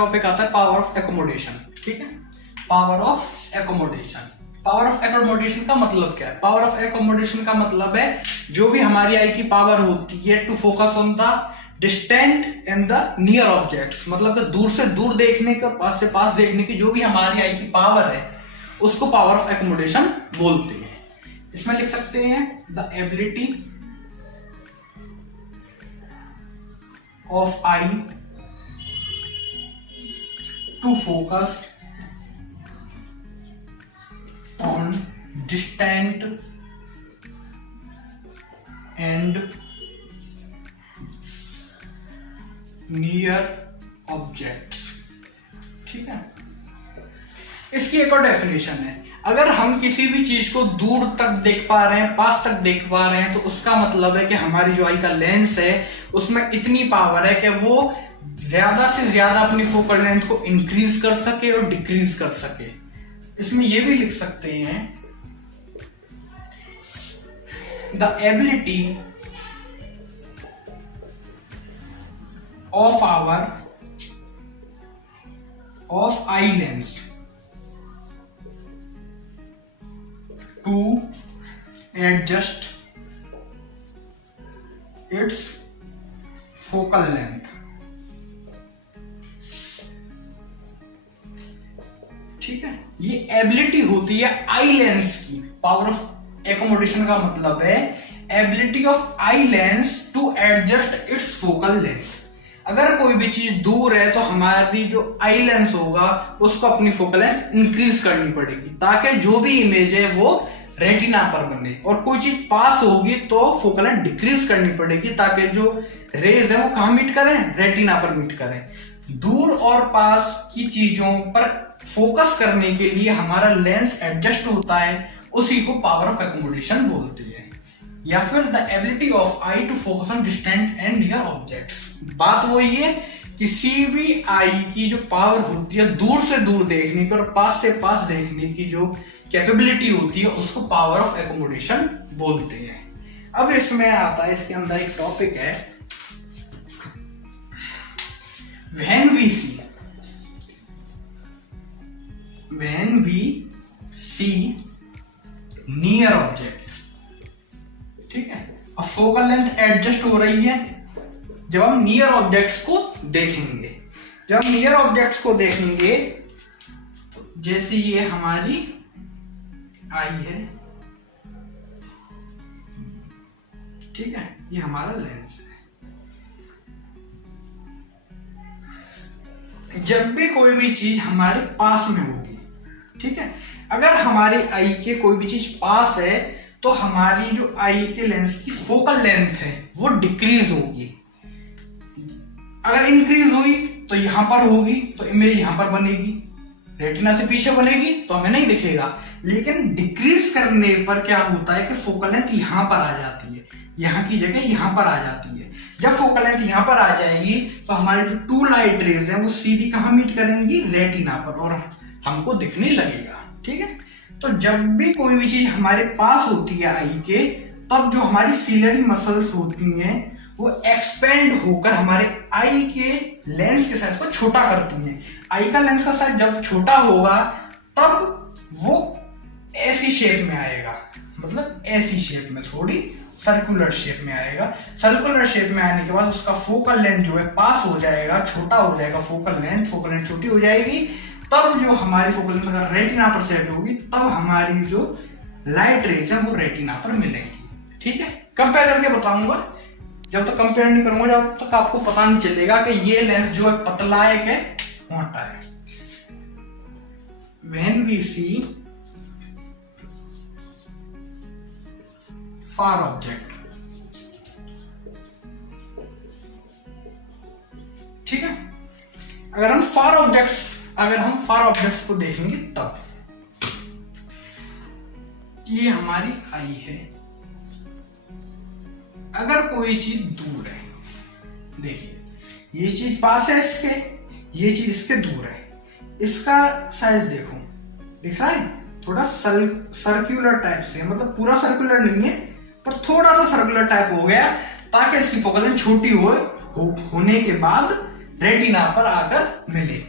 Topic आता है power of accommodation. ठीक है, power of accommodation. Power of accommodation का मतलब क्या है? पावर ऑफ एकोमोडेशन का मतलब है जो भी हमारी आई की पावर होती है to focus on the distant and the near objects, मतलब कि दूर से दूर देखने का, पास से पास देखने की जो भी हमारी आई की पावर है उसको पावर ऑफ एकोमोडेशन बोलते हैं। इसमें लिख सकते हैं the ability of eye to focus on distant and near objects। ठीक है, इसकी एक और डेफिनेशन है, अगर हम किसी भी चीज को दूर तक देख पा रहे हैं, पास तक देख पा रहे हैं, तो उसका मतलब है कि हमारी जो आई का लेंस है उसमें इतनी पावर है कि वो ज्यादा से ज्यादा अपनी फोकल लेंथ को इंक्रीज कर सके और डिक्रीज कर सके। इसमें ये भी लिख सकते हैं the ability of eye lens to adjust its focal length. ठीक है, ये एबिलिटी होती है आई लेंस की। पावर ऑफ एकोमोडेशन का मतलब है ability of eye lens to adjust its focal length. अगर कोई भी चीज दूर है तो हमारी जो आई लेंस होगा उसको अपनी फोकल लेंथ इंक्रीज करनी पड़ेगी ताकि जो भी इमेज है वो रेटिना पर बने, और कोई चीज पास होगी तो फोकल लेंथ डिक्रीज करनी पड़ेगी ताकि जो रेज है वो कहां मीट करें? रेटिना पर मीट करें। दूर और पास की चीजों पर फोकस करने के लिए हमारा लेंस एडजस्ट होता है, उसी को पावर ऑफ एकोमोडेशन बोलते हैं। या फिर the ability of eye to focus on distant and near objects. बात वही है, किसी भी आई की जो पावर होती है दूर से दूर देखने की और पास से पास देखने की जो कैपेबिलिटी होती है उसको पावर ऑफ एकोमोडेशन बोलते हैं। अब इसमें आता है, इसके अंदर एक टॉपिक है when we see near object। ठीक है, अब फोकल लेंथ एडजस्ट हो रही है जब हम नियर ऑब्जेक्ट्स को देखेंगे। जब हम नियर ऑब्जेक्ट्स को देखेंगे, जैसे ये हमारी आई है, ठीक है, ये हमारा लेंस है। जब भी कोई भी चीज हमारे पास में होगी, ठीक है, अगर हमारी आई के कोई भी चीज पास है तो हमारी जो आई के लेंस की फोकल लेंथ है वो डिक्रीज होगी। अगर इंक्रीज हुई तो यहां पर होगी तो इमेज यहां पर बनेगी, रेटिना से पीछे बनेगी तो हमें नहीं दिखेगा। लेकिन डिक्रीज करने पर क्या होता है कि फोकल लेंथ यहां पर आ जाती है, यहां की जगह यहां पर आ जाती है। जब फोकल लेंथ यहां पर आ जाएगी तो हमारी जो टू लाइट रेज है वो सीधी कहां मीट करेंगी? रेटिना पर, और हमको दिखने लगेगा। ठीक है, तो जब भी कोई भी चीज हमारे पास होती है आई के, तब जो हमारी सीलियरी मसल्स होती हैं वो एक्सपेंड होकर हमारे आई के लेंस के साइज को छोटा करती हैं। आई का लेंस का साइज जब छोटा होगा तब वो ऐसी शेप में आएगा, मतलब ऐसी शेप में, थोड़ी सर्कुलर शेप में आएगा। सर्कुलर शेप में आने के बाद उसका फोकल लेंथ जो है पास हो जाएगा, छोटा हो जाएगा। फोकल लेंथ छोटी हो जाएगी, तब जो हमारी फोकल लेंथ अगर रेटिना पर सेट होगी तब हमारी जो लाइट रेज है वो रेटिना पर मिलेंगी। ठीक है, कंपेयर करके बताऊंगा, जब तक कंपेयर नहीं करूंगा जब तक आपको पता नहीं चलेगा कि ये लेंस जो है पतला है कि मोटा है। When we see far object, ठीक है, अगर हम फार ऑब्जेक्ट्स को देखेंगे तब ये हमारी आई है। अगर कोई चीज दूर है, देखिए ये चीज पास है इसके, ये चीज इसके दूर है, इसका साइज देखो, दिख रहा है थोड़ा सर्कुलर टाइप से, मतलब पूरा सर्कुलर नहीं है पर थोड़ा सा सर्कुलर टाइप हो गया ताकि इसकी फोकल लेंथ छोटी होने के बाद रेटिना पर आकर मिले।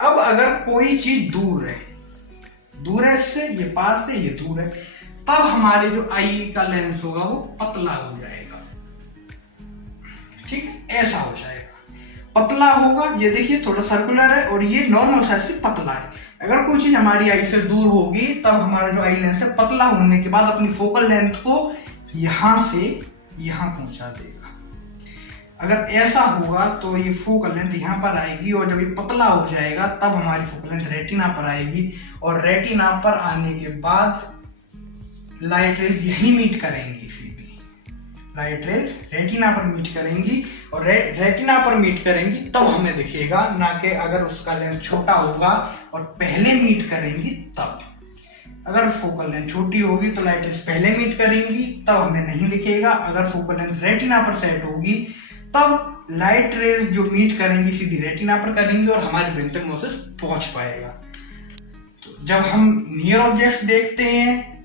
अब अगर कोई चीज दूर है इससे, ये पास है, ये दूर है, तब हमारे जो आई का लेंस होगा वो पतला हो जाएगा। ठीक है, ऐसा हो जाएगा, पतला होगा। ये देखिए थोड़ा सर्कुलर है और ये नॉर्मल साइज से पतला है। अगर कोई चीज हमारी आई से दूर होगी तब हमारा जो आई लेंस है पतला होने के बाद अपनी फोकल लेंथ को यहां से यहां पहुंचा देगा। अगर ऐसा होगा तो ये फोकल लेंथ यहाँ पर आएगी, और जब ये पतला हो जाएगा तब हमारी फोकल लेंथ रेटिना पर आएगी, और रेटिना पर आने के बाद लाइट रेज यही मीट करेंगी, सीधी लाइट रेज रेटिना पर मीट करेंगी, और रेटिना पर मीट करेंगी तब हमें दिखेगा, ना कि अगर उसका लेंथ छोटा होगा और पहले मीट करेंगी तब। अगर फोकल लेंथ छोटी होगी तो लाइट रेज पहले मीट करेंगी तब हमें नहीं दिखेगा। अगर फोकल लेंथ रेटिना पर सेट होगी तब लाइट रेज जो मीट करेंगी सीधी रेटिना पर करेंगी और हमारे ब्रेन तक मोसेस पहुंच पाएगा। तो जब हम नियर ऑब्जेक्ट्स देखते हैं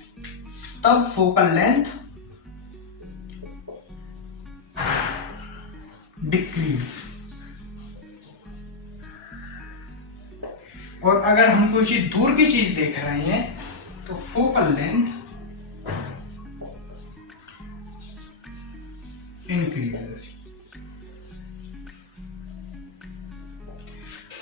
तब फोकल लेंथ डिक्रीज, और अगर हम कोई चीज दूर की चीज देख रहे हैं तो फोकल लेंथ इंक्रीज।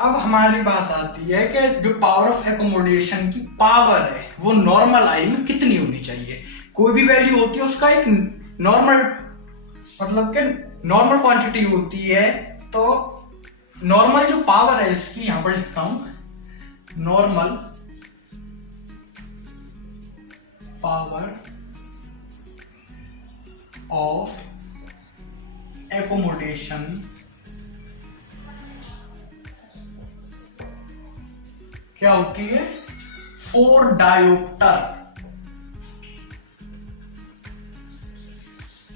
अब हमारी बात आती है कि जो पावर ऑफ एकोमोडेशन की पावर है वो नॉर्मल आई में कितनी होनी चाहिए। कोई भी वैल्यू होती है उसका एक नॉर्मल, मतलब कि नॉर्मल क्वांटिटी होती है। तो नॉर्मल जो पावर है इसकी यहां पर लिखता हूं, नॉर्मल पावर ऑफ एकोमोडेशन क्या होती है, 4 डायोप्टर।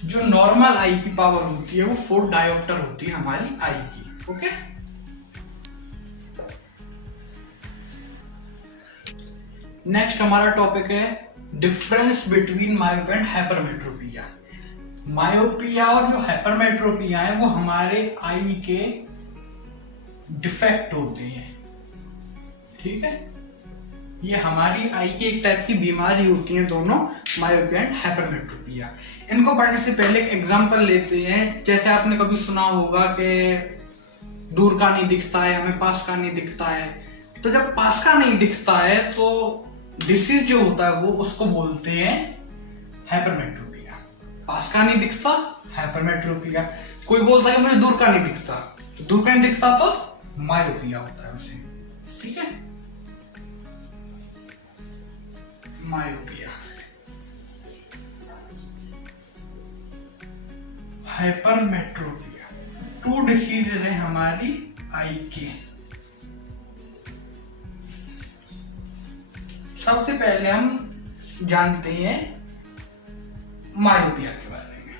जो नॉर्मल आई की पावर होती है वो 4 डायोप्टर होती है हमारी आई की। ओके, नेक्स्ट हमारा टॉपिक है difference between myopia and hypermetropia. Myopia और जो हाइपरमेट्रोपिया है वो हमारे आई के डिफेक्ट होते हैं। ठीक है, ये हमारी आई की एक टाइप की बीमारी होती है दोनों, मायोपिया एंड हाइपरमेट्रोपिया। इनको पढ़ने से पहले एक एग्जांपल लेते हैं। जैसे आपने कभी सुना होगा कि दूर का नहीं दिखता है, हमें पास का नहीं दिखता है। तो जब पास का नहीं दिखता है तो डिसीज जो होता है वो उसको बोलते हैं हाइपरमेट्रोपिया। पास का नहीं दिखता, हाइपरमेट्रोपिया। कोई बोलता है कि मुझे दूर का नहीं दिखता, तो दूर का नहीं दिखता तो मायोपिया होता है उसे। ठीक है, मायोपिया, हाइपरमेट्रोपिया, 2 डिसीजेज है हमारी आई की। सबसे पहले हम जानते हैं मायोपिया के बारे में।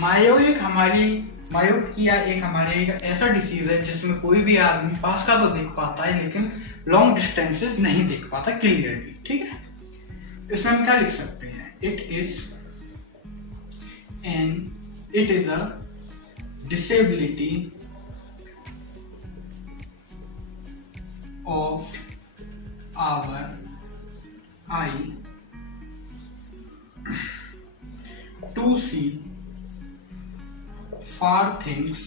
मायोपिया एक हमारे एक ऐसा डिसीज है जिसमें कोई भी आदमी पास का तो देख पाता है लेकिन लॉन्ग डिस्टेंसेस नहीं देख पाता क्लियरली। ठीक है, इसमें हम क्या लिख सकते हैं, it is a disability of our eye to see far things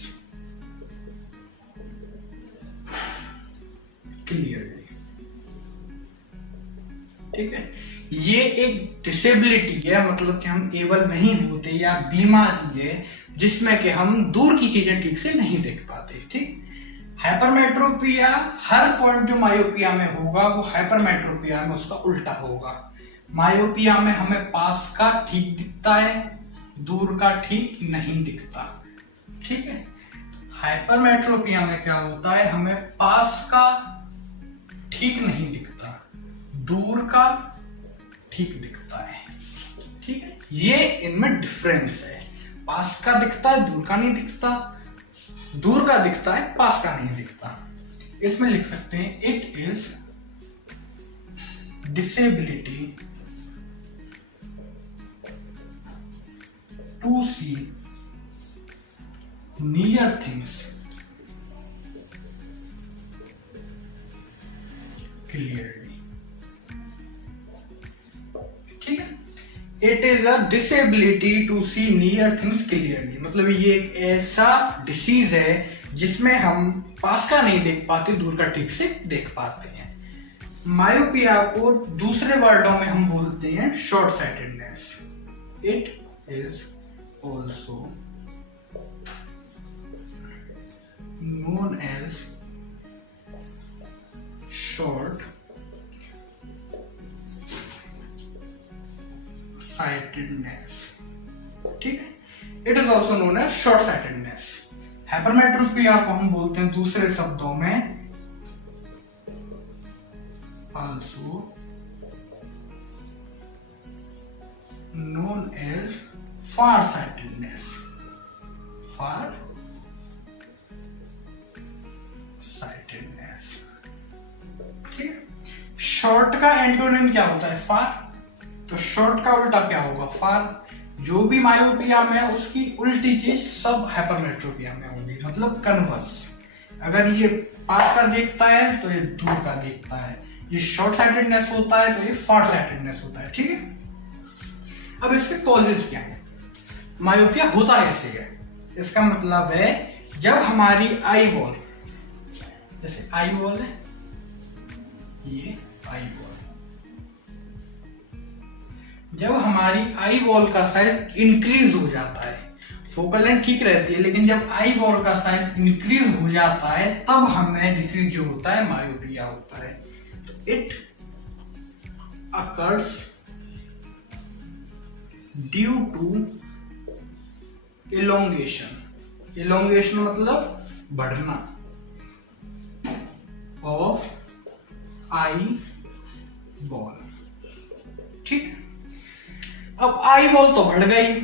clearly। ठीक है, ये एक डिसेबिलिटी है, मतलब कि हम एबल नहीं होते या बीमारी है जिसमें कि हम दूर की चीजें ठीक से नहीं देख पाते। ठीक, हाइपरमेट्रोपिया हर पॉइंट जो मायोपिया में होगा वो हाइपरमेट्रोपिया में उसका उल्टा होगा। मायोपिया में हमें पास का ठीक दिखता है, दूर का ठीक नहीं दिखता। ठीक है, हाइपरमेट्रोपिया में क्या होता है, हमें पास का ठीक नहीं दिखता, दूर का ठीक दिखता है। ठीक है, ये इनमें डिफरेंस है। पास का दिखता है, दूर का नहीं दिखता, दूर का दिखता है, पास का नहीं दिखता। इसमें लिख सकते हैं it is disability to see near things clearly. ठीक है, it is a disability to see near things clearly, मतलब ये एक ऐसा डिसीज है जिसमें हम पास का नहीं देख पाते, दूर का ठीक से देख पाते हैं। मायोपिया को दूसरे वर्डों में हम बोलते हैं short sightedness. It is also known as short sightedness. ठीक है, it is also known as short sightedness. Hypermetropia को हम बोलते हैं दूसरे शब्दों में also known as farsightedness। farsightedness। ठीक है, शॉर्ट का एंटोनिम क्या होता है? फार। तो शॉर्ट का उल्टा क्या होगा? फार। जो भी मायोपिया में है उसकी उल्टी चीज सब हाइपरमेट्रोपिया में होगी, मतलब कन्वर्स। अगर ये पास का देखता है तो ये दूर का देखता है, ये शॉर्ट साइटेडनेस होता है तो ये फार साइटेडनेस होता है। ठीक है, अब इसके कॉजेज क्या है? मायोपिया होता कैसे है? इसका मतलब है जब हमारी आई बॉल, जैसे आई बॉल है, ये आई बॉल, जब हमारी आई बॉल का साइज इंक्रीज हो जाता है, फोकल लेंथ ठीक रहती है, लेकिन जब आई बॉल का साइज इंक्रीज हो जाता है तब हमें डिसीज जो होता है मायोपिया होता है। तो it occurs due to elongation. Elongation मतलब बढ़ना ऑफ आई बॉल। ठीक है, अब आई बॉल तो बढ़ गई।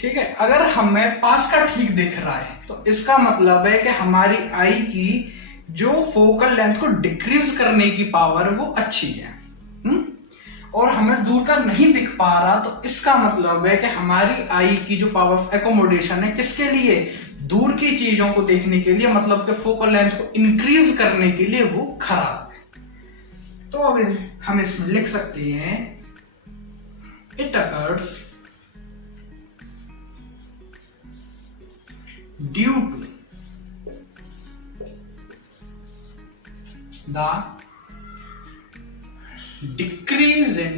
ठीक है, अगर हमें पास का ठीक दिख रहा है तो इसका मतलब है कि हमारी आई की जो फोकल लेंथ को डिक्रीज करने की पावर वो अच्छी है। और हमें दूर का नहीं दिख पा रहा तो इसका मतलब है कि हमारी आई की जो पावर ऑफ एकोमोडेशन है किसके लिए? दूर की चीजों को देखने के लिए, मतलब कि फोकल लेंथ को इंक्रीज करने के लिए वो खराब है। तो अब हम इसमें लिख सकते हैं it occurs due to the decrease in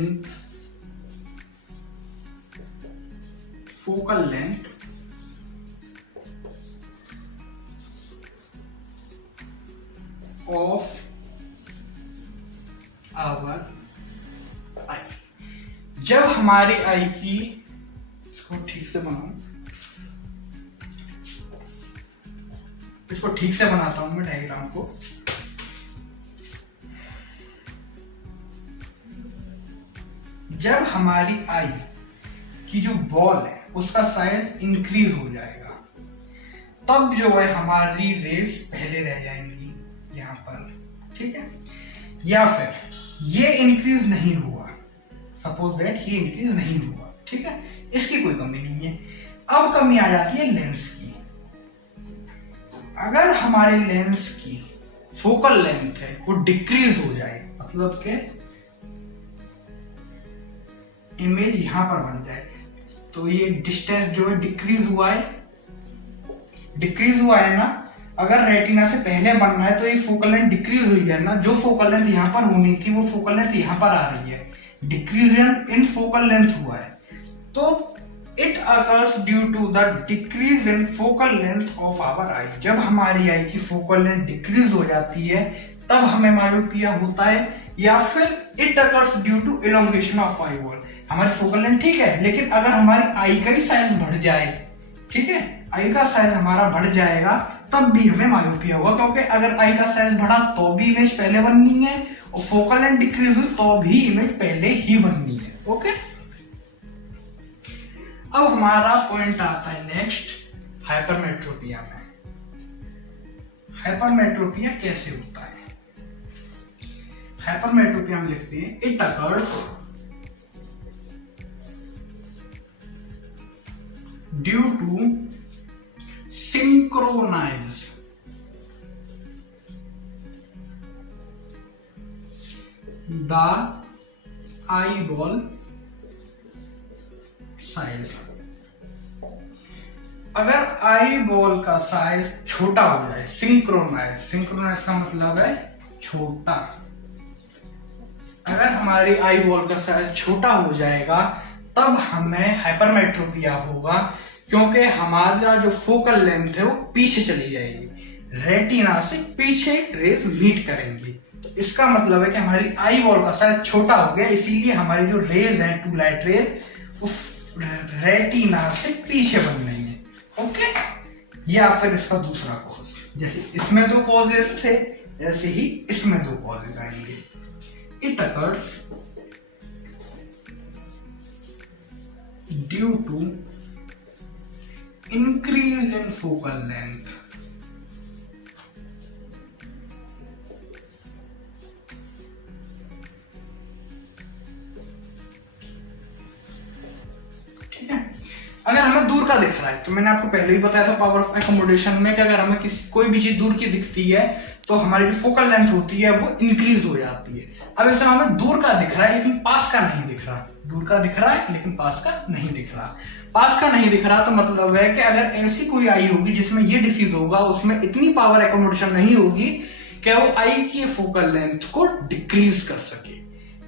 focal length of our eye। जब हमारी आई की, इसको ठीक से बनाऊं, इसको ठीक से बनाता हूं मैं डायग्राम को। जब हमारी आई की जो बॉल है उसका साइज इंक्रीज हो जाएगा तब जो है हमारी रेस पहले रह जाएंगी यहां पर। ठीक है, या फिर ये इंक्रीज नहीं हुआ, सपोज दैट ये इंक्रीज नहीं हुआ। ठीक है, इसकी कोई कमी नहीं है। अब कमी आ जाती है लेंस की। अगर हमारे लेंस की फोकल लेंथ है वो डिक्रीज हो जाए, मतलब के इमेज यहां पर बन जाए, तो ये डिस्टेंस जो है डिक्रीज हुआ है ना। अगर रेटिना से पहले बनना है तो ये फोकल लेंथ डिक्रीज हुई है ना, जो फोकल लेंथ यहां पर होनी थी वो फोकल लेंथ यहां पर आ रही है, डिक्रीज इन फोकल लेंथ हुआ है। तो it occurs due to the decrease in focal length of our eye. जब हमारी आई की फोकल लेंथ डिक्रीज हो जाती है तब हमें मायोपिया होता है। या फिर it occurs due to elongation of eye ball. हमारी फोकल लेंथ ठीक है, लेकिन अगर हमारी आई का ही साइज बढ़ जाए, ठीक है, आई का साइज हमारा बढ़ जाएगा तब भी हमें मायोपिया होगा, क्योंकि अगर आई का साइज बढ़ा तो भी इमेज पहले बननी है और फोकल लेंथ डिक्रीज हुई तो भी इमेज पहले ही बननी है। ओके, अब हमारा पॉइंट आता है नेक्स्ट हाइपरमेट्रोपिया में। हाइपरमेट्रोपिया कैसे होता है? हाइपरमेट्रोपिया में लिखते हैं it occurs due to the eyeball size. अगर आई बॉल का साइज छोटा हो जाए, सिंक्रोनाइज, सिंक्रोनाइज का मतलब है छोटा, अगर हमारी आई बॉल का साइज छोटा हो जाएगा तब हमें हाइपरमेट्रोपिया होगा, क्योंकि हमारा जो फोकल लेंथ है वो पीछे चली जाएगी, रेटिना से पीछे रेज मीट करेंगी। तो इसका मतलब है कि हमारी आई बॉल का साइज छोटा हो गया, इसीलिए हमारी जो रेज है, टू लाइट रेज, वो रेटिना से पीछे बन रही है। ओके, या फिर इसका दूसरा कॉज, जैसे इसमें दो कॉजेस थे ऐसे ही इसमें दो कॉजेस आएंगे। It occurs due to increase in focal length. ठीक है, अगर हमें दूर का दिख रहा है तो मैंने आपको पहले ही बताया था पावर ऑफ एकोमोडेशन में कि अगर हमें कोई भी चीज दूर की दिखती है तो हमारी जो फोकल लेंथ होती है वो इंक्रीज हो जाती है। अब इसमें हमें दूर का दिख रहा है लेकिन पास का नहीं दिख रहा, दूर का दिख रहा है लेकिन पास का नहीं दिख रहा। पास का नहीं दिख रहा तो मतलब है कि अगर ऐसी कोई आई होगी जिसमें ये डिसीज होगा, उसमें इतनी पावर एकोमोडेशन नहीं होगी कि वो आई की फोकल लेंथ को डिक्रीज कर सके।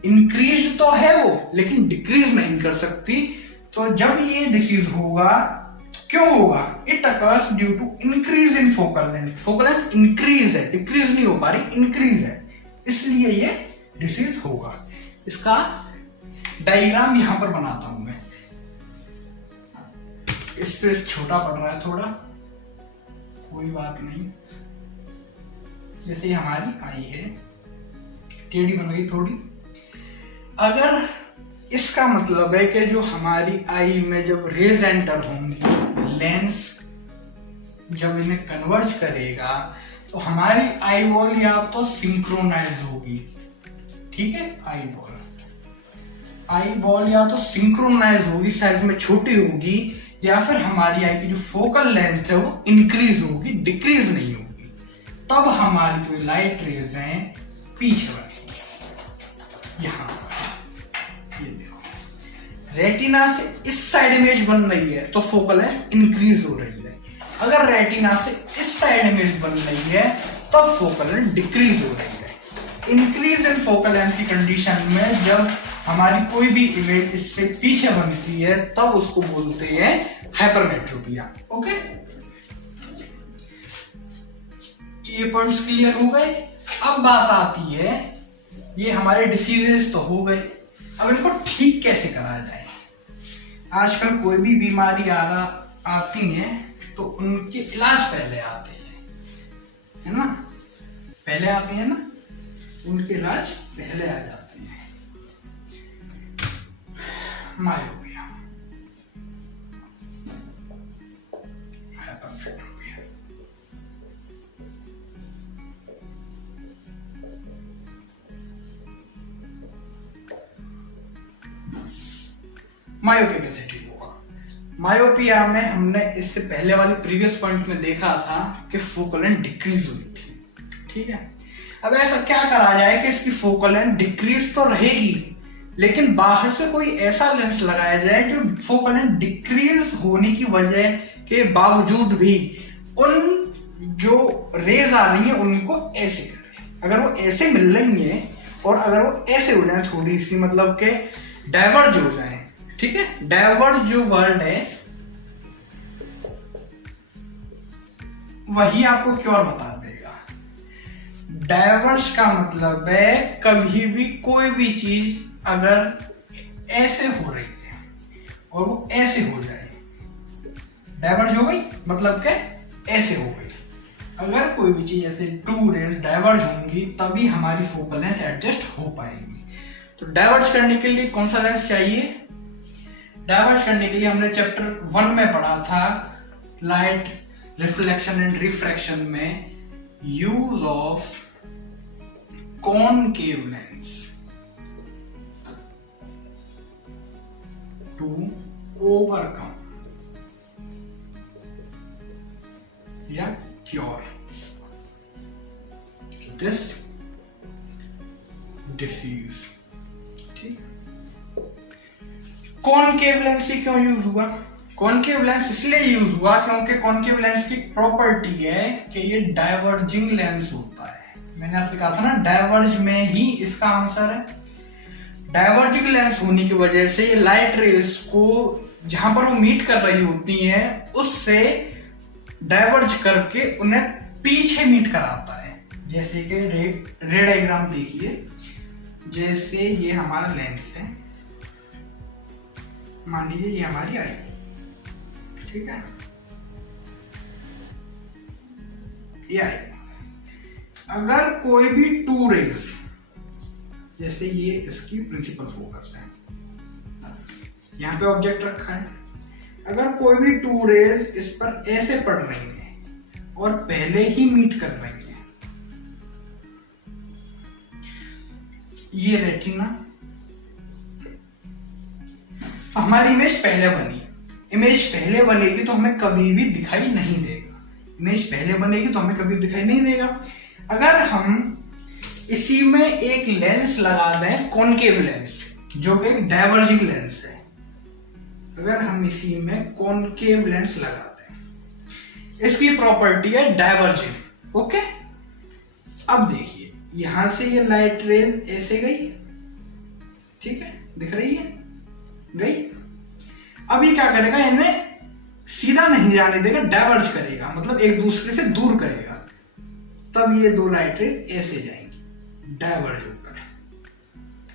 इंक्रीज तो है वो लेकिन डिक्रीज नहीं कर सकती। तो जब ये डिसीज होगा तो क्यों होगा? It occurs due to increase in focal length. Focal length increase है, डिक्रीज नहीं हो पा रही, इंक्रीज है, इसलिए ये डिसीज होगा। इसका डायग्राम यहां पर बनाता हूं मैं। स्पेस छोटा पड़ रहा है थोड़ा, कोई बात नहीं। जैसे हमारी आई है, टेढ़ी बन गई थोड़ी। अगर इसका मतलब है कि जो हमारी आई में जब रेज एंटर होंगी, लेंस जब इन्हें कन्वर्ज करेगा तो हमारी आई बॉल या तो सिंक्रोनाइज होगी। ठीक है, आई बॉल या तो सिंक्रोनाइज होगी, साइज में छोटी होगी, या फिर हमारी आई की जो फोकल लेंथ है वो इंक्रीज होगी, डिक्रीज नहीं होगी। तब हमारी जो लाइट रेज हैं पीछे बढ़ेगी। यहां ये देखो, रेटिना से इस साइड इमेज बन रही है तो फोकल लेंथ इंक्रीज हो रही है। अगर रेटिना से इस साइड इमेज बन रही है तब फोकल लेंथ डिक्रीज हो रही है। इंक्रीज इन फोकल लेंथ की कंडीशन में जब हमारी कोई भी इमेज इससे पीछे बनती है तब उसको बोलते हैं हाइपरमेट्रोपिया। ओके, ये पॉइंट्स क्लियर हो गए। अब बात आती है, ये हमारे डिसीजेस तो हो गए, अब इनको ठीक कैसे करा जाए। आजकल कोई भी बीमारी आती है तो उनके इलाज पहले आते हैं, है ना, पहले आते हैं ना, उनके इलाज पहले आ जाते हैं। मायोपिया, हाइपरमेट्रोपिया, मायोपिया कैसे ठीक होगा? मायोपिया में हमने इससे पहले वाली प्रीवियस पॉइंट में देखा था कि फोकल लेंथ डिक्रीज हुई थी। ठीक है, अब ऐसा क्या करा जाए कि इसकी फोकल लेंथ डिक्रीज तो रहेगी लेकिन बाहर से कोई ऐसा लेंस लगाया जाए जो फोकल लेंथ डिक्रीज होने की वजह के बावजूद भी उन जो रेज आ रही है उनको ऐसे करे। अगर वो ऐसे मिल रही है और अगर वो ऐसे हो जाए थोड़ी सी, मतलब के डाइवर्ज हो जाए। ठीक है, डाइवर्ज जो वर्ड है वही आपको क्योर बता देगा। डाइवर्ज का मतलब है कभी भी कोई भी चीज अगर ऐसे हो रही है और वो ऐसे हो जाए, डाइवर्ज हो गई, मतलब के ऐसे हो गई। अगर कोई भी चीज ऐसे टू रेज डाइवर्ज होंगी तभी हमारी फोकल लेंथ एडजस्ट हो पाएगी। तो डाइवर्ज करने के लिए कौन सा लेंस चाहिए? डाइवर्ज करने के लिए हमने चैप्टर 1 में पढ़ा था, लाइट रिफ्लेक्शन एंड रिफ्रैक्शन में, use of concave lens to overcome या क्योर दिस डिसीज। ठीक, कॉनकेव लेंस ही क्यों यूज हुआ? कॉनकेव लेंस इसलिए यूज हुआ क्योंकि कॉनकेव लेंस की प्रॉपर्टी है कि ये डाइवर्जिंग लेंस होता है। मैंने आपसे कहा था ना, डाइवर्ज में ही इसका आंसर है। डाइवर्जिंग लेंस होने की वजह से ये लाइट रेज को जहां पर वो मीट कर रही होती हैं उससे डाइवर्ज करके उन्हें पीछे मीट कराता है। जैसे कि रे डायग्राम देखिए, जैसे ये हमारा लेंस है, मान लीजिए ये हमारी आई, ठीक है, ये आई। अगर कोई भी टू रेज, जैसे ये इसकी प्रिंसिपल फोकस है, यहां पे ऑब्जेक्ट रखा है, अगर कोई भी टू रेज इस पर ऐसे पड़ रही है और पहले ही मीट कर रही है, ये रेटिना, तो हमारी इमेज पहले बनी। इमेज पहले बनेगी तो हमें कभी भी दिखाई नहीं देगा। इमेज पहले बनेगी तो हमें कभी दिखाई नहीं देगा। अगर हम इसी में एक लेंस लगा दें, कॉनकेव लेंस, जो कि डाइवर्जिंग लेंस है, अगर हम इसी में कॉनकेव लेंस लगा दें, इसकी प्रॉपर्टी है डाइवर्जिंग। ओके, अब देखिए यहां से ये लाइट रेज ऐसे गई, ठीक है, दिख रही है, गई। अब ये क्या करेगा, इन्हें सीधा नहीं जाने देगा, डाइवर्ज करेगा, मतलब एक दूसरे से दूर करेगा। तब ये दो लाइट रेज ऐसे जाएंगी, डाइवर्ज होकर,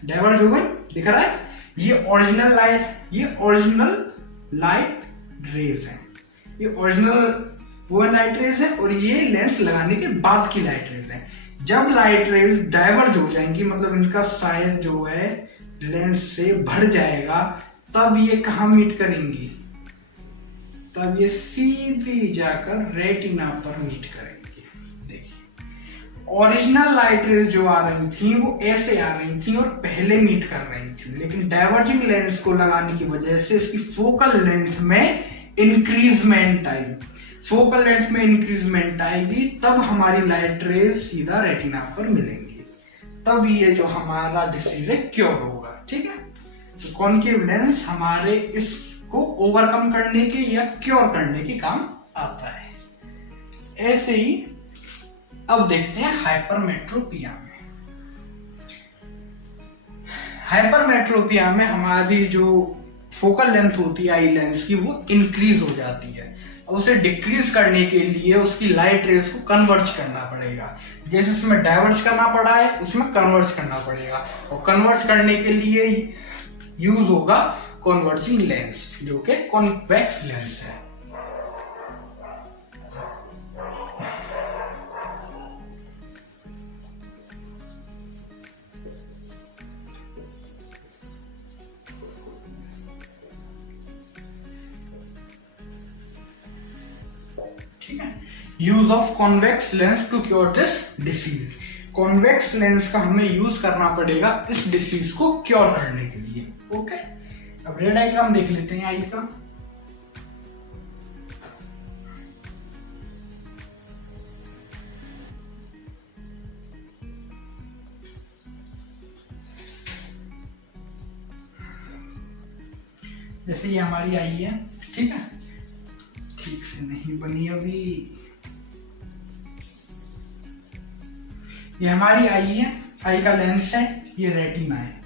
डाइवर्ज हो गई, दिख रहा है। ये ओरिजिनल लाइट, ये ओरिजिनल लाइट रेज है, ये ओरिजिनल वो लाइट रेज है, और ये लेंस लगाने के बाद की लाइट रेज है। जब लाइट रेज डाइवर्ज हो जाएंगी, मतलब इनका साइज जो है लेंस से बढ़ जाएगा, तब ये कहाँ मीट करेंगी, तब ये सीधी जाकर रेटिना पर मीट करेंगे। देखिए, ओरिजिनल लाइट रेज जो आ रही थी वो ऐसे आ रही थी और पहले मीट कर रही थी, लेकिन डाइवर्जिंग लेंस को लगाने की वजह से इसकी फोकल लेंथ में इंक्रीजमेंट आई। फोकल लेंथ में इंक्रीजमेंट आएगी तब हमारी लाइट रेज सीधा रेटिना पर मिलेंगी, तब ये जो हमारा डिसीज है क्योर होगा। ठीक है, तो कॉनकेव लेंस हमारे इसको ओवरकम करने के या क्योर करने के काम आता है। ऐसे ही अब देखते हैं हाइपरमेट्रोपिया में। हाइपरमेट्रोपिया में हमारी जो फोकल लेंथ होती है आई लेंस की, वो इंक्रीज हो जाती है। अब उसे डिक्रीज करने के लिए उसकी लाइट रेज को कन्वर्ज करना पड़ेगा। जैसे इसमें डाइवर्ज करना पड़ा है, उसमें कन्वर्ज करना पड़ेगा, और कन्वर्ज करने के लिए यूज होगा कन्वर्जिंग लेंस, जो कि कॉन्वेक्स लेंस है। ठीक है, use of convex lens to cure this disease. Convex lens का हमें यूज करना पड़ेगा इस डिसीज को क्योर करने के लिए। ओके, अब रे डायग्राम देख लेते हैं आई का। जैसे ये हमारी आई है, ठीक है, ठीक से नहीं बनी अभी, ये हमारी आई है, आई का लेंस है, ये रेटिना है।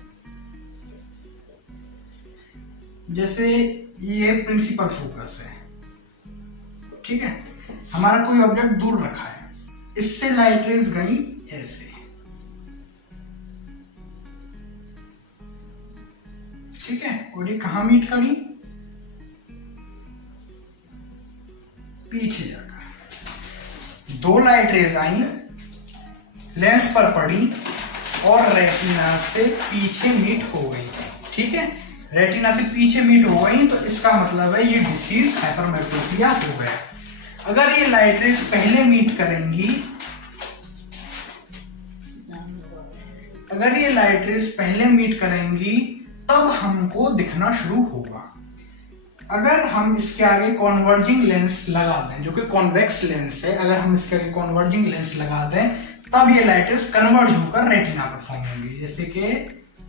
जैसे ये प्रिंसिपल फोकस है, ठीक है, हमारा कोई ऑब्जेक्ट दूर रखा है, इससे लाइट रेज गई ऐसे, ठीक है, और ये कहां मीट करी, पीछे जाकर। दो लाइट रेज आई, लेंस पर पड़ी और रेटिना से पीछे मीट हो गई। ठीक है, रेटिना से पीछे मीट हो गई, तो इसका मतलब है ये डिसीज हाइपरमेट्रोपिया हो गया। अगर ये लाइट रेज पहले मीट करेंगी, अगर ये लाइट रेज पहले मीट करेंगी तब हमको दिखना शुरू होगा। अगर हम इसके आगे कॉन्वर्जिंग लेंस लगा दें, जो कि कॉन्वेक्स लेंस है, अगर हम इसके आगे कॉन्वर्जिंग लेंस लगा दें तब ये लाइट रेज कन्वर्ज होकर रेटिना पर फॉर्म होंगी। जैसे कि ये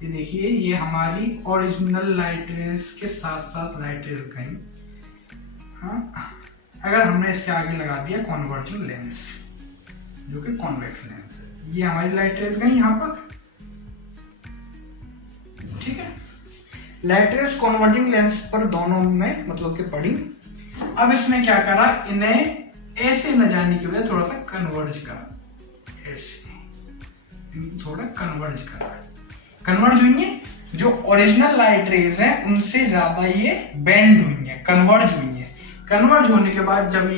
देखिए, ये हमारी ओरिजिनल लाइट रेज के साथ साथ लाइट रेज गई। हाँ, अगर हमने इसके आगे लगा दिया कॉन्वर्जिंग लेंस जो कि कॉन्वेक्स लेंस है, ये हमारी लाइट रेज गई यहाँ पर, ठीक है। लाइट रेज कॉन्वर्जिंग लेंस पर दोनों में मतलब कि पड़ी। अब इसने क्या करा, इन्हें ऐसे न जाने की वजह थोड़ा सा कन्वर्ज करा, ऐसे थोड़ा कन्वर्ज करा। कन्वर्ज हुई है, जो ओरिजिनल लाइट रेज है उनसे ज्यादा ये बेंड हुई है, कन्वर्ज हुई है। कन्वर्ज होने के बाद जब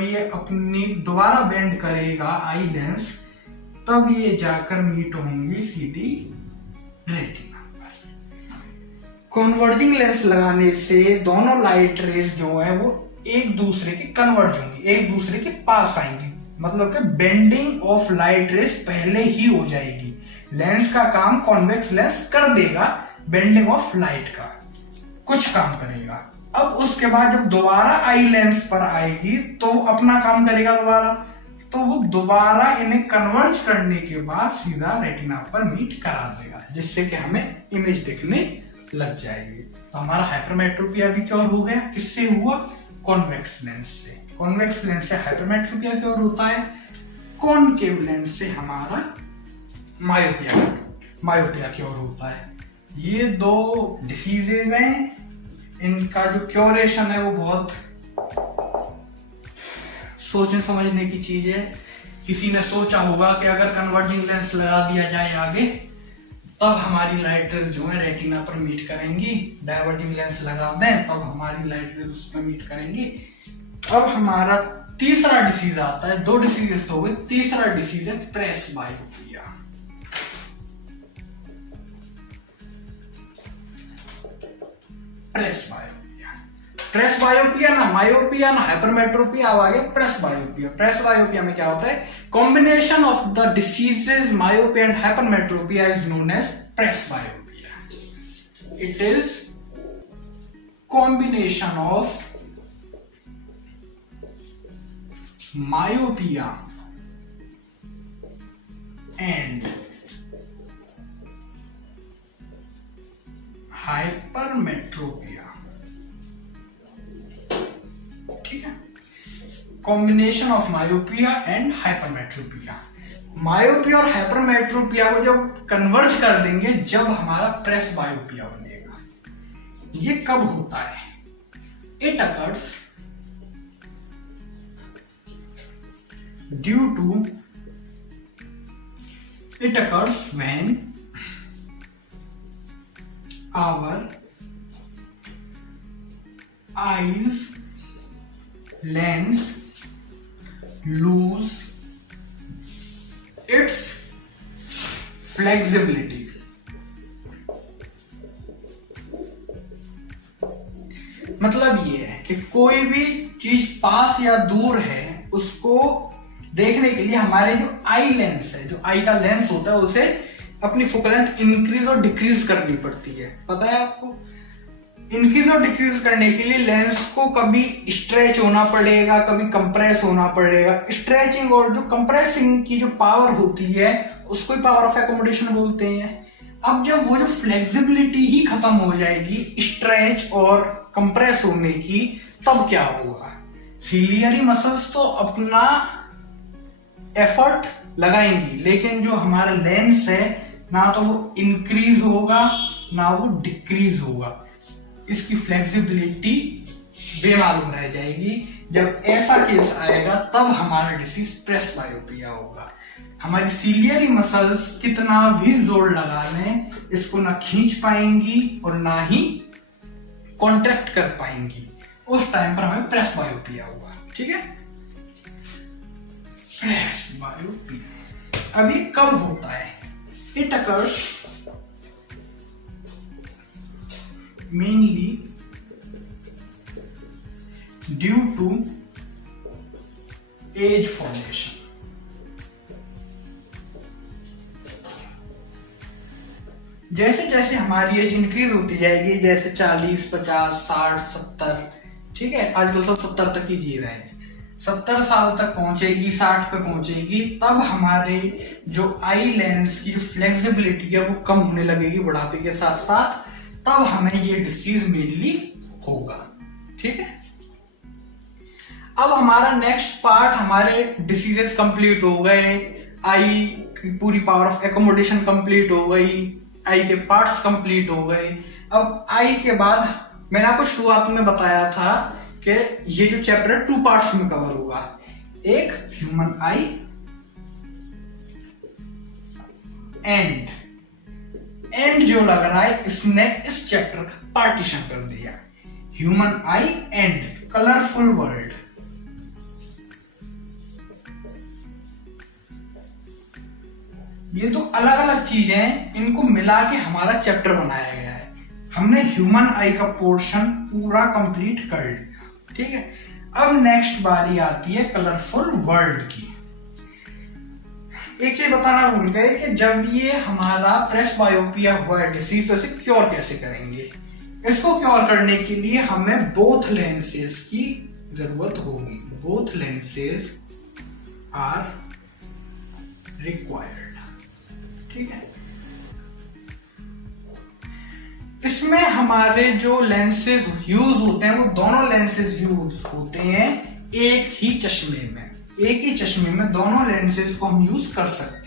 ये अपनी दोबारा बेंड करेगा आई लेंस, तब ये जाकर मीट होंगी सीधी रेटिना। कन्वर्जिंग लेंस लगाने से दोनों लाइट रेज जो है वो एक दूसरे के कन्वर्ज होंगी, एक दूसरे के पास आएंगी। मतलब कि बेंडिंग ऑफ लाइट रेज पहले ही हो जाएगी। लेंस का काम कॉन्वेक्स लेंस कर देगा, बेंडिंग ऑफ लाइट का कुछ काम करेगा। अब उसके बाद जब दोबारा आई लेंस पर आएगी तो अपना काम करेगा दोबारा, तो वो दोबारा इन्हें कन्वर्ज करने के बाद सीधा रेटिना पर मीट करा देगा, जिससे कि हमें इमेज दिखने लग जाएगी। तो हमारा हाइपरमेट्रोपिया भी क्योर हो गया, किससे हुआ, कॉन्वेक्स लेंस से। कॉन्वेक्स लेंस से हाइपरमेट्रोपिया क्योर होता है, कॉनकेव लेंस से हमारा मायोपिया क्योर होता है। ये दो डिसीजेज हैं, इनका जो क्योरेशन है वो बहुत सोचने समझने की चीज है। किसी ने सोचा होगा कि अगर कन्वर्जिंग लेंस लगा दिया जाए आगे, तब हमारी लाइट रेज जो है रेटिना पर मीट करेंगी। डाइवर्जिंग लेंस लगा दें तब हमारी लाइट रेज उस पर मीट करेंगी। अब हमारा तीसरा डिसीज आता है, दो डिसीज हो गए, तीसरा डिसीज है प्रेसबायोपिया। प्रेसबायोपिया ना मायोपिया ना हाइपरमेट्रोपिया, अब आ गया प्रेसबायोपिया। प्रेसबायोपिया में क्या होता है, combination of the diseases myopia and hypermetropia is known as presbyopia. It is combination of myopia and hypermetropia, ठीक है। Combination of myopia and hypermetropia. Myopia और हाइपरमेट्रोपिया को जब कन्वर्ज कर देंगे, जब हमारा प्रेसबायोपिया बनेगा। ये कब होता है, it occurs due to it occurs when our eyes lens lose its flexibility। मतलब ये है कि कोई भी चीज पास या दूर है, उसको देखने के लिए हमारे जो आई लेंस है, जो आई का लेंस होता है, उसे अपनी फोकल लेंथ इंक्रीज और डिक्रीज करनी पड़ती है। पता है आपको, इंक्रीज और डिक्रीज करने के लिए लेंस को कभी स्ट्रेच होना पड़ेगा, कभी कंप्रेस होना पड़ेगा। स्ट्रेचिंग और जो कंप्रेसिंग की जो पावर होती है उसको ही पावर ऑफ एकोमोडेशन बोलते हैं। अब जब वो जो फ्लेक्सिबिलिटी ही खत्म हो जाएगी स्ट्रेच और कंप्रेस होने की, तब क्या होगा, सिलियरी मसल्स तो अपना एफर्ट लगाएंगी, लेकिन जो हमारा लेंस है ना तो वो इंक्रीज होगा ना वो डिक्रीज होगा, इसकी फ्लेक्सिबिलिटी बेमालूम रह जाएगी। जब ऐसा केस आएगा तब हमारा डिसीज प्रेसबायोपिया होगा। हमारी सिलियरी मसल्स कितना भी जोर लगा लें, इसको ना खींच पाएंगी और ना ही कॉन्ट्रैक्ट कर पाएंगी। उस टाइम पर हमें प्रेसबायोपिया होगा, ठीक है। प्रेसबायोपिया अभी कब होता है, it occurs mainly due to age formation। जैसे जैसे हमारी एज इंक्रीज होती जाएगी, जैसे 40, 50, 60, 70, ठीक है, आज तो सब 70 तक ही जी रहे हैं। 70 साल तक पहुंचेगी, 60 पे पहुंचेगी, तब हमारे जो आई लेंस की फ्लेक्सिबिलिटी है वो कम होने लगेगी बुढ़ापे के साथ साथ, तब हमें ये डिसीज मेनली होगा। ठीक है, अब हमारा नेक्स्ट पार्ट, हमारे डिसीजेस कंप्लीट हो गए, आई की पूरी पावर ऑफ एकोमोडेशन कंप्लीट हो गई, आई के पार्ट्स कंप्लीट हो गए। अब आई के बाद मैंने आपको शुरुआत में बताया था कि ये जो चैप्टर है 2 पार्ट्स में कवर होगा, एक ह्यूमन आई एंड जो लग रहा है इसने इस चैप्टर का पार्टीशन कर दिया, human I and colourful world. ये तो अलग अलग चीजें हैं, इनको मिला के हमारा चैप्टर बनाया गया है। हमने ह्यूमन आई का पोर्शन पूरा कंप्लीट कर लिया। ठीक है, अब नेक्स्ट बारी आती है कलरफुल वर्ल्ड की। एक चीज बताना भूल गए कि जब ये हमारा प्रेसबायोपिया हुआ है डिसीज, तो इसे क्योर कैसे करेंगे। इसको क्योर करने के लिए हमें बोथ लेंसेज की जरूरत होगी। Both lenses are required. ठीक है, इसमें हमारे जो लेंसेज यूज होते हैं वो दोनों लेंसेज यूज होते हैं एक ही चश्मे में। एक ही चश्मे में दोनों लेंसेज को हम यूज कर सकते हैं।